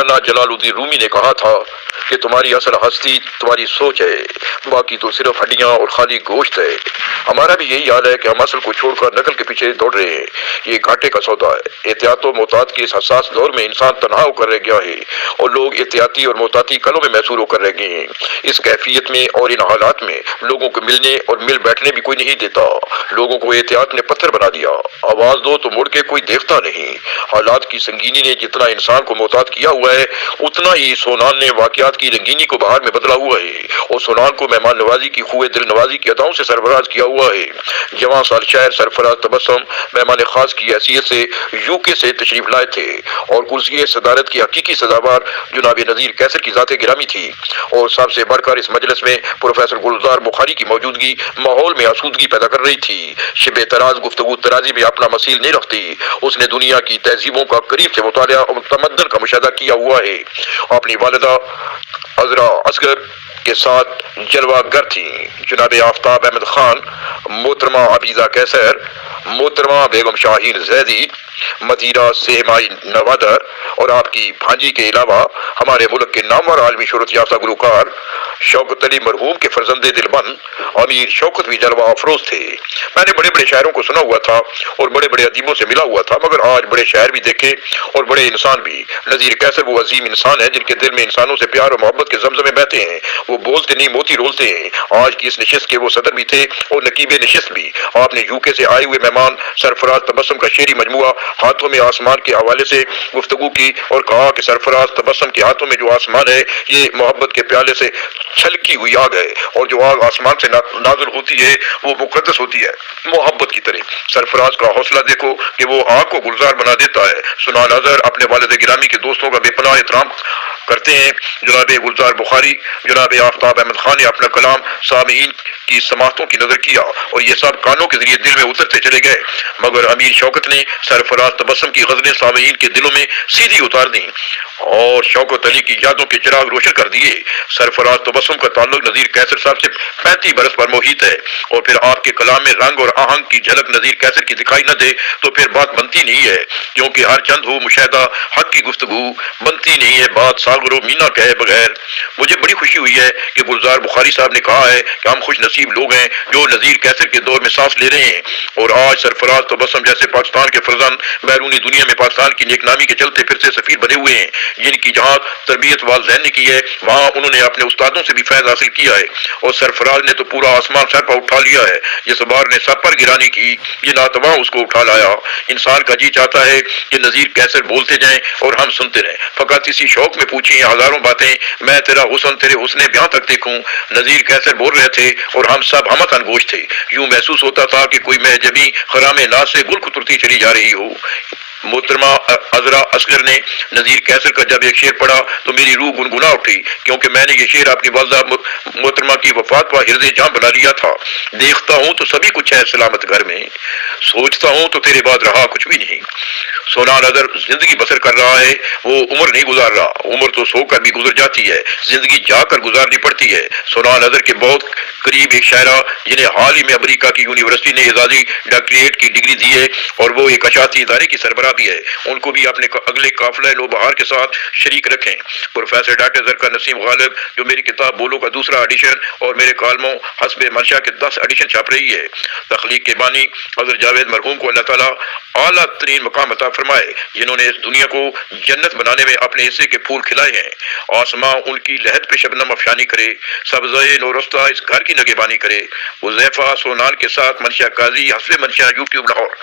مولانا جلال الدین رومی نے کہا تھا کہ تمہاری اصل ہستی تمہاری سوچ ہے، باقی تو صرف ہڈیاں اور خالی گوشت ہے۔ ہمارا بھی یہی حال ہے کہ ہم اصل کو چھوڑ کر نقل کے پیچھے دوڑ رہے ہیں۔ یہ گھاٹے کا سودا ہے۔ احتیاط و محتاط کے اس حساس دور میں انسان تنہا ہو کر رہ گیا ہے اور لوگ احتیاطی اور محتاطی کلوں میں محصور ہو کر رہ گئے ہیں۔ اس کیفیت میں اور ان حالات میں لوگوں کو ملنے اور مل بیٹھنے بھی کوئی نہیں دیتا۔ لوگوں کو احتیاط نے پتھر بنا دیا، آواز دو تو مڑ کے کوئی دیکھتا نہیں۔ حالات کی سنگینی نے جتنا انسان کو محتاط کیا ہوا ہے، اتنا ہی سونال نے واقعات کی رنگینی کو بہار میں بدلا ہوا ہے، اور سونال کو مہمان نوازی کی خوئے دل نوازی کی اداؤں سے سرفراز کیا ہوا ہے۔ جوان سال شہر سرفراز تبسم مہمان خاص کی حیثیت سے یو کے سے تشریف لائے تھے، اور کرسی صدارت کی حقیقی سزاوار جناب نذیر کیسر کی ذات گرامی تھی، اور سب سے بڑھ کر اس مجلس میں پروفیسر گلزار بخاری کی موجودگی ماحول میں آسودگی پیدا کر رہی تھی۔ شب تراز گفتگو ترازی میں اپنا مثیل نہیں رکھتی، اس نے دنیا کی تہذیبوں کا قریب سے مطالعہ اور تمدن کا مشاہدہ کیا ہوا ہے۔ اپنی والدہ عذرا اصغر کے ساتھ جلوہ گر تھیں جناب آفتاب احمد خان، محترمہ عبیدہ کیسر، محترمہ بیگم شاہین زیدی، مدیرہ سہمائی نوادر، اور آپ کی بھانجی کے علاوہ ہمارے ملک کے نامور عالمی شہرت یافتہ گلوکار شوکت علی مرحوم کے فرزند دلبند امیر شوکت بھی جلوہ افروز تھے۔ میں نے بڑے بڑے شاعروں کو سنا ہوا تھا اور بڑے بڑے ادیبوں سے ملا ہوا تھا، مگر آج بڑے شاعر بھی دیکھے اور بڑے انسان بھی۔ نذیر کیسر وہ عظیم انسان ہیں جن کے دل میں انسانوں سے پیار اور محبت کے زمزمے بہتے ہیں۔ وہ بولتے نہیں، موتی رولتے ہیں۔ آج کی اس نشست کے وہ صدر بھی تھے اور نقیب نشست بھی۔ آپ نے یو کے سے آئے ہوئے مہمان سرفراز تبسم کا شعری مجموعہ ہاتھوں میں آسمان کے حوالے سے گفتگو کی اور کہا کہ سرفراز تبسم کے ہاتھوں میں جو آسمان ہے، یہ محبت کے پیالے سے چھلکی ہوئی آگ ہے، اور جو آگ آسمان سے نازل ہوتی ہے وہ مقدس ہوتی ہے محبت کی طرح۔ سرفراز کا حوصلہ دیکھو کہ وہ آگ کو گلزار بنا دیتا ہے۔ سنان اظہر اپنے والد گرامی کے دوستوں کا بے پناہ احترام کرتے ہیں۔ جناب گلزار بخاری، جناب آفتاب احمد خان نے اپنا کلام سامعین کی سماعتوں کی نظر کیا اور یہ سب کانوں کے ذریعے دل میں اترتے چلے گئے، مگر امیر شوکت نے سرفراز تبسم کی غزلیں سامعین کے دلوں میں سیدھی اتار دیں اور شوکت علی کی یادوں کے چراغ روشن کر دیے۔ سرفراز تبسم کا تعلق نذیر کیسر صاحب سے 35 برس پر محیط ہے، اور پھر آپ کے کلام میں رنگ اور آہنگ کی جھلک نذیر کیسر کی دکھائی نہ دے تو پھر بات بنتی نہیں ہے، کیونکہ ہر چند ہو مشاہدہ حق کی گفتگو بنتی نہیں ہے بات ساغر و مینا کہے بغیر۔ مجھے بڑی خوشی ہوئی ہے کہ گلزار بخاری صاحب نے کہا ہے کہ ہم خوش نصیب لوگ ہیں جو نذیر کیسر کے دور میں سانس لے رہے ہیں، اور آج سرفراز تبسم جیسے پاکستان کے فرزند بیرونی دنیا میں پاکستان کی نیک نامی کے چلتے پھر سے سفیر بنے ہوئے ہیں، جن کی جہاں تربیت والدین نے کی ہے وہاں انہوں نے اپنے استادوں سے بھی فیض حاصل کیا ہے، اور سرفراز نے تو پورا آسمان سر پر اٹھا لیا ہے۔ جس بار نے سب پر گرانی کی، یہ ناتواں اس کو اٹھا لایا۔ انسان کا جی چاہتا ہے کہ نذیر کیسر بولتے جائیں اور ہم سنتے رہیں، فقط اسی شوق میں پوچھیں ہزاروں باتیں، میں تیرا حسن تیرے حسن بیاں تک دیکھوں۔ نذیر کیسر بول رہے تھے اور ہم سب ہمت انگوش تھے، یوں محسوس ہوتا تھا کہ کوئی مہجبی خرام ناز سے گل کترتی چلی جا رہی ہو۔ محترمہ عذرا اصغر نے نذیر کیسر کا جب ایک شعر پڑھا تو میری روح گنگنا اٹھی، کیونکہ میں نے یہ شعر اپنی والدہ محترمہ کی وفات پر حرز جاں بنا لیا تھا۔ دیکھتا ہوں تو سبھی کچھ ہے سلامت گھر میں، سوچتا ہوں تو تیرے بعد رہا کچھ بھی نہیں۔ سونال اظہر زندگی بسر کر رہا ہے، وہ عمر نہیں گزار رہا، عمر تو سو کر بھی گزر جاتی ہے، زندگی جا کر گزارنی پڑتی ہے۔ سونال اظہر کے بہت قریب ایک شاعرہ جنہیں حال ہی میں امریکہ کی یونیورسٹی نے اعزازی ڈاکٹریٹ کی ڈگری دی ہے اور وہ ایک اشاعتی ادارے کی سربراہ بھی ہے، ان کو بھی اپنے اگلے قافلہ نوبہار کے ساتھ شریک رکھیں۔ پروفیسر ڈاکٹر زرکا نسیم غالب جو میری کتاب بولو کا دوسرا ایڈیشن اور میرے کالموں حسب منشا کے 10 ایڈیشن چھاپ رہی ہے۔ تخلیق کے بانی حضرت جاوید مرحوم کو اللہ تعالیٰ اعلیٰ ترین مقام عطا فرمائے، جنہوں نے اس دنیا کو جنت بنانے میں اپنے حصے کے پھول کھلائے ہیں۔ آسماں ان کی لہد پہ شبنم افشانی کرے، سبزۂ نورستہ اس گھر کی نگہبانی کرے۔ حذیفہ سونال کے ساتھ منشا قاضی حسب منشا یوٹیوب لاہور۔